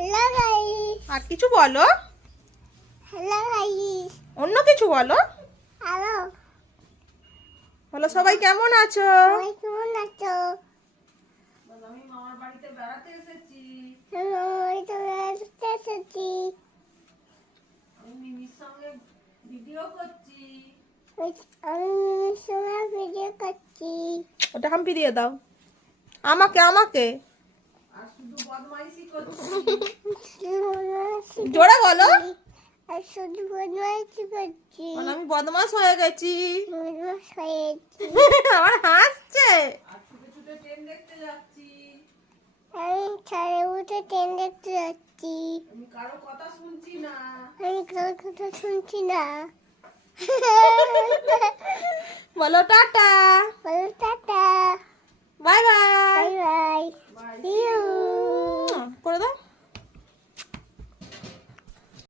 Hello guys. আর কিছু বলো, hello guys. অন্য কিছু বলো। হ্যালো। বলো সবাই কেমন আছো? সবাই কেমন আছো? আমি মামার বাড়িতে বেড়াতে এসেছি। আমি তো বেড়াতে এসেছি। আমি মিমির সঙ্গে ভিডিও করছি। আমি মিমির সঙ্গে ভিডিও করছি। ওটা হাম ফিরিয়ে দাও আমাকে আমাকে। আর শুধু বদমাইশি করছি। জোরে বলো। আর শুধু বদমাইশি করছি। মানে আমি বদমাশ হয়ে গেছি। বদমাশ হয়েছি। আমার হাসছে। আর ছুটে ছুটে ট্রেন দেখতে যাচ্ছি। আমি ছাদে উঠে ট্রেন দেখতে যাচ্ছি। আমি কারো কথা শুনছি না। আমি কারোর কথা শুনছি না। বলো টাটা। বলো tata. Bye bye. Bye bye. Bye. See you. করে দাও।